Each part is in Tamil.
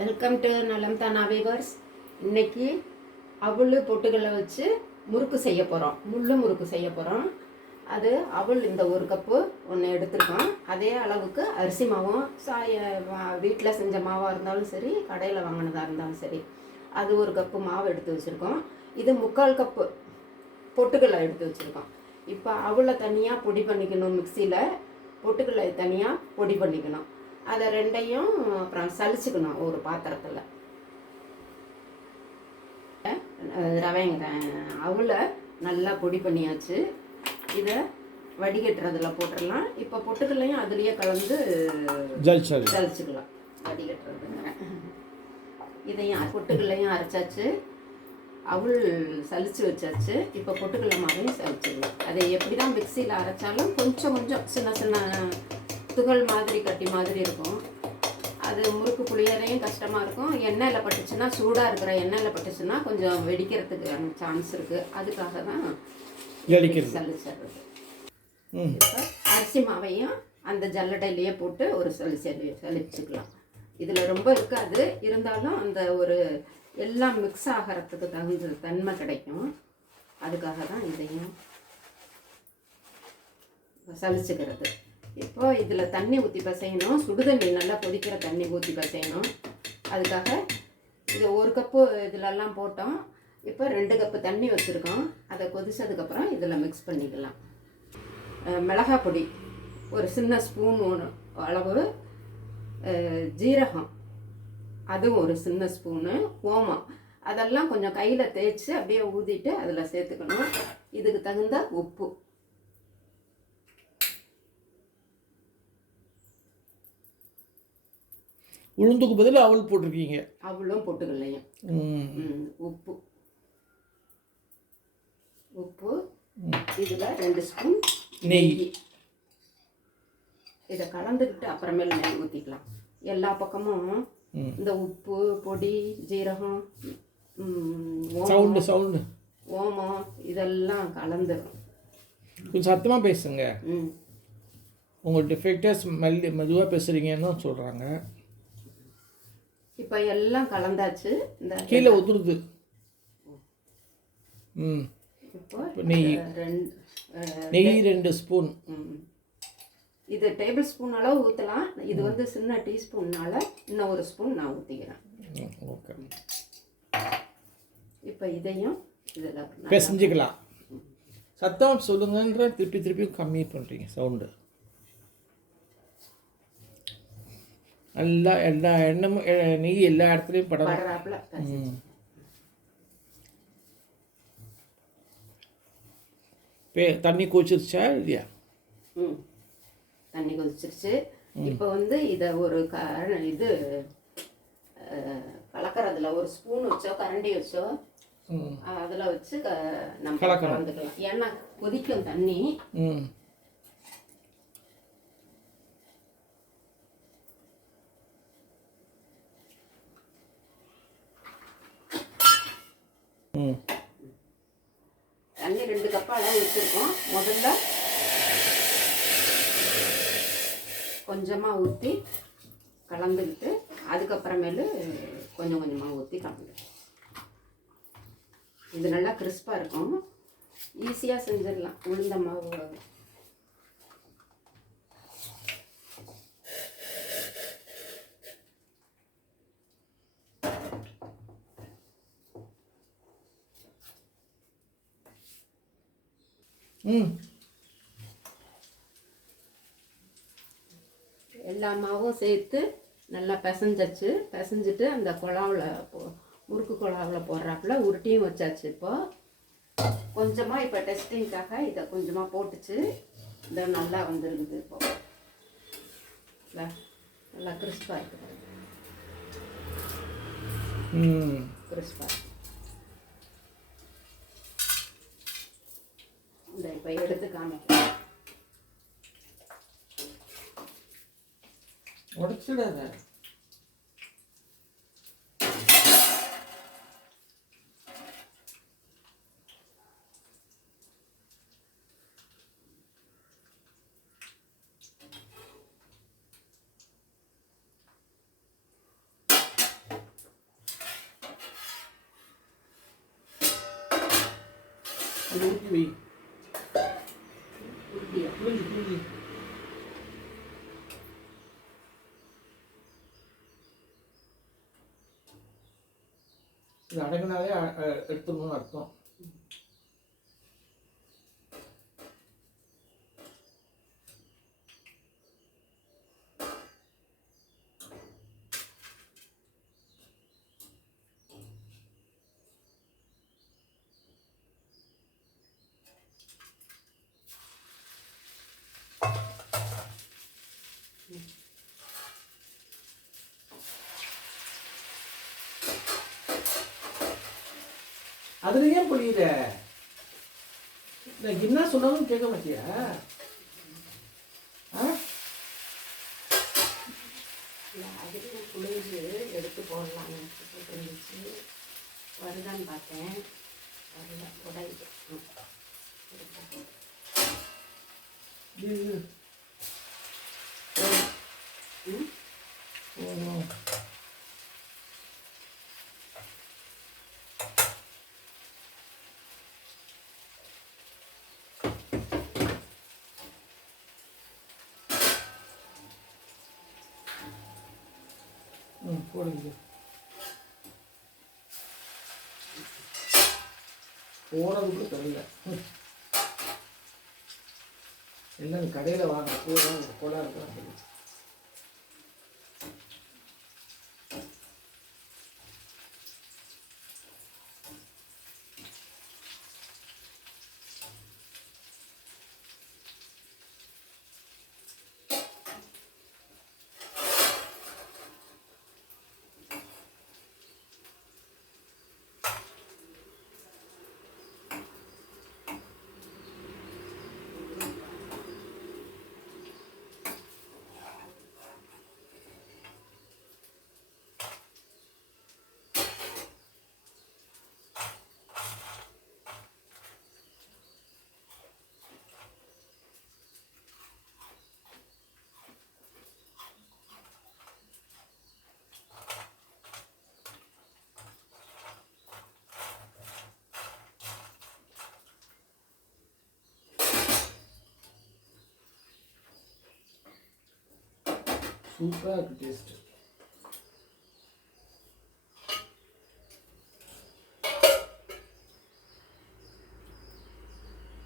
வெல்கம் டு நலம் தானா வீவர்ஸ். இன்னைக்கு அவல் பொட்டுகளை வச்சு முறுக்கு செய்ய போகிறோம். முள்ளு முறுக்கு செய்ய போகிறோம். அது அவல் இந்த ஒரு கப்பு ஒன்று எடுத்துருக்கோம். அதே அளவுக்கு அரிசி மாவும் வீட்டில் செஞ்ச மாவாக இருந்தாலும் சரி, கடையில் வாங்கினதாக இருந்தாலும் சரி, அது ஒரு கப்பு மாவு எடுத்து வச்சுருக்கோம். இது 3/4 கப்பு பொட்டுகளை எடுத்து வச்சுருக்கோம். இப்போ அவலை தனியாக பொடி பண்ணிக்கணும், மிக்சியில் பொட்டுகளை தனியாக பொடி பண்ணிக்கணும். அதை ரெண்டையும் அப்புறம் சலிச்சுக்கணும் ஒரு பாத்திரத்தில். ரவைங்க அவலை நல்லா பொடி பண்ணியாச்சு. இதை வடிகட்டுறதுல போட்டுடலாம். இப்போ பொட்டுக்கள்லையும் அதுலேயே கலந்து ஜலிச்சுக்கலாம். வடிகட்டுறதுங்க இதையும் பொட்டுக்கள்லையும் அரைச்சாச்சு, அவல் சலிச்சு வச்சாச்சு. இப்போ பொட்டுக்கடலை மாவையும் சலிச்சுக்கலாம். அதை எப்படி தான் மிக்சியில் அரைச்சாலும் கொஞ்சம் கொஞ்சம் சின்ன சின்ன துகள் மாதிரி கட்டி மாதிரி இருக்கும். அது முறுக்கு புளியறையும் கஷ்டமாக இருக்கும். எண்ணெயில் பட்டுச்சுன்னா, சூடாக இருக்கிற எண்ணெயில் பட்டுச்சுன்னா கொஞ்சம் வெடிக்கிறதுக்கு சான்ஸ் இருக்குது. அதுக்காக தான் சலிச்சிடுறது. இப்போ அரிசி மாவையும் அந்த ஜல்லடையிலேயே போட்டு ஒரு சலிச்சுக்கலாம். இதில் ரொம்ப இருக்காது, இருந்தாலும் அந்த ஒரு எல்லாம் மிக்ஸ் ஆகிறதுக்கு தகுந்த தன்மை கிடைக்கும். அதுக்காக தான் இதையும் சலிச்சுக்கிறது. இப்போ இதில் தண்ணி ஊற்றி பசையணும். சுடுதண்ணி நல்லா கொதிக்கிற தண்ணி ஊற்றி பசையணும். அதுக்காக இது ஒரு கப்பு இதிலெல்லாம் போட்டோம். இப்போ 2 கப்பு தண்ணி வச்சுருக்கோம். அதை கொதிச்சதுக்கப்புறம் இதில் மிக்ஸ் பண்ணிக்கலாம். மிளகாய் பொடி ஒரு சின்ன ஸ்பூன் அளவு, ஜீரகம் அதுவும் ஒரு சின்ன ஸ்பூனு, ஓமம் அதெல்லாம் கொஞ்சம் கையில் தேய்ச்சி அப்படியே ஊற்றிட்டு அதில் சேர்த்துக்கணும். இதுக்கு தகுந்த உப்பு. உளுந்துக்கு பதில் அவல் போட்டிருக்கீங்க. அவளும் பொட்டுக்கல்லையும் உப்பு உப்பு இதில் 2 ஸ்பூன் நெய். இதை கலந்துக்கிட்டு அப்புறமேல நெய் ஊற்றிக்கலாம். எல்லா பக்கமும் இந்த உப்பு பொடி, ஜீரகம், ஓமம் இதெல்லாம் கலந்துடும். கொஞ்சம் சத்தமாக பேசுங்க. உங்கள் டிஃபெக்டர்ஸ் மெதுவாக பேசுகிறீங்கன்னு சொல்கிறாங்க. இப்போ எல்லாம் கலந்தாச்சு. இந்த கீழே ஊற்றுறது. இப்போ நெய் 2 ஸ்பூன். இது டேபிள் ஸ்பூன் அளவு ஊற்றலாம். இது வந்து சின்ன டீஸ்பூன்னால இன்னும் ஒரு ஸ்பூன் நான் ஊற்றிக்கிறேன். ஓகே. இப்போ இதையும் இதில் பிசைஞ்சிக்கலாம். சத்தம் சொல்லுங்கன்ற திருப்பி கம்மி பண்ணுறீங்க சவுண்டு. எல்லா எண்ணமும் நெய் எல்லா இடத்துலையும் படுறாப்புல. தண்ணி கொதிச்சிருச்சா இல்லையா? தண்ணி கொதிச்சிருச்சு. இப்போ வந்து இதை ஒரு இது கலக்கிறதுல ஒரு ஸ்பூன் வச்சோ கரண்டி வச்சோ அதில் வச்சு நம்ம கலந்துக்கலாம். ஏன்னா கொதிக்கும் தண்ணி. தண்ணி 2 கப் அளவு வச்சுருக்கோம். முதல்ல கொஞ்சமாக ஊற்றி கலந்துக்கிட்டு அதுக்கப்புறமேலு கொஞ்சம் கொஞ்சமாக ஊற்றி கலந்து. இது நல்லா கிறிஸ்பாக இருக்கும். ஈஸியாக செஞ்சிடலாம். உளுந்த மாவு எல்லா மாவும் சேர்த்து நல்லா பிசைஞ்சாச்சு. பிசைஞ்சிட்டு அந்த குழாவில் முறுக்கு குழாவில் போடுறாப்புல உருட்டியும் வச்சாச்சு. இப்போ கொஞ்சமாக இப்போ டெஸ்டிங்காக இதை கொஞ்சமாக போட்டுச்சு. இதை நல்லா வந்துருக்குது. இப்போ நல்லா கிறிஸ்பாக இருக்குது. கிறிஸ்பாக இந்த இப்போ எடுத்து காமிக்கிறேன். உடச்சிடாத. இது ஊற்றி வை. இப்படியா? புரிஞ்சு. இது அடங்கினாலே எடுத்துடணும்னு அர்த்தம். அதில் ஏன் புரியுத? நான் என்ன சொன்னாலும் கேட்க மாட்டியா? அதுக்கு குளிர்ந்து எடுத்து போடலாம்னு போட்டுருந்துச்சு. வருதான்னு பார்த்தேன், வரல. உடையுது. போடுங்க. போறது கூட தெரியல. எல்லாம் கடையில் வாங்க போடா இருக்கிறாங்க. சூப்பராக இருக்குது டேஸ்ட்டு.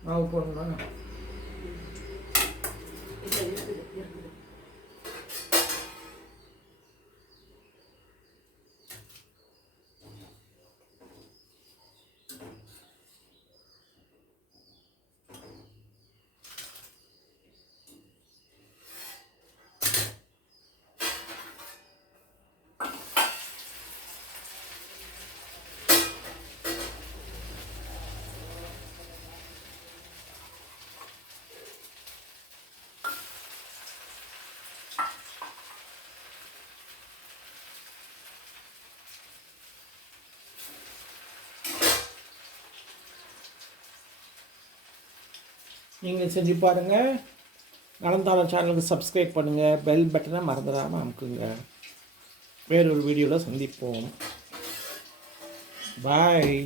மாவு போடணுமா? நீங்கள் செஞ்சு பாருங்கள். நலந்தாளம் சேனலுக்கு சப்ஸ்கிரைப் பண்ணுங்கள். பெல் பட்டனை மறந்துடாமல் அமுக்குங்க. வேறொரு வீடியோவில் சந்திப்போம். பாய்.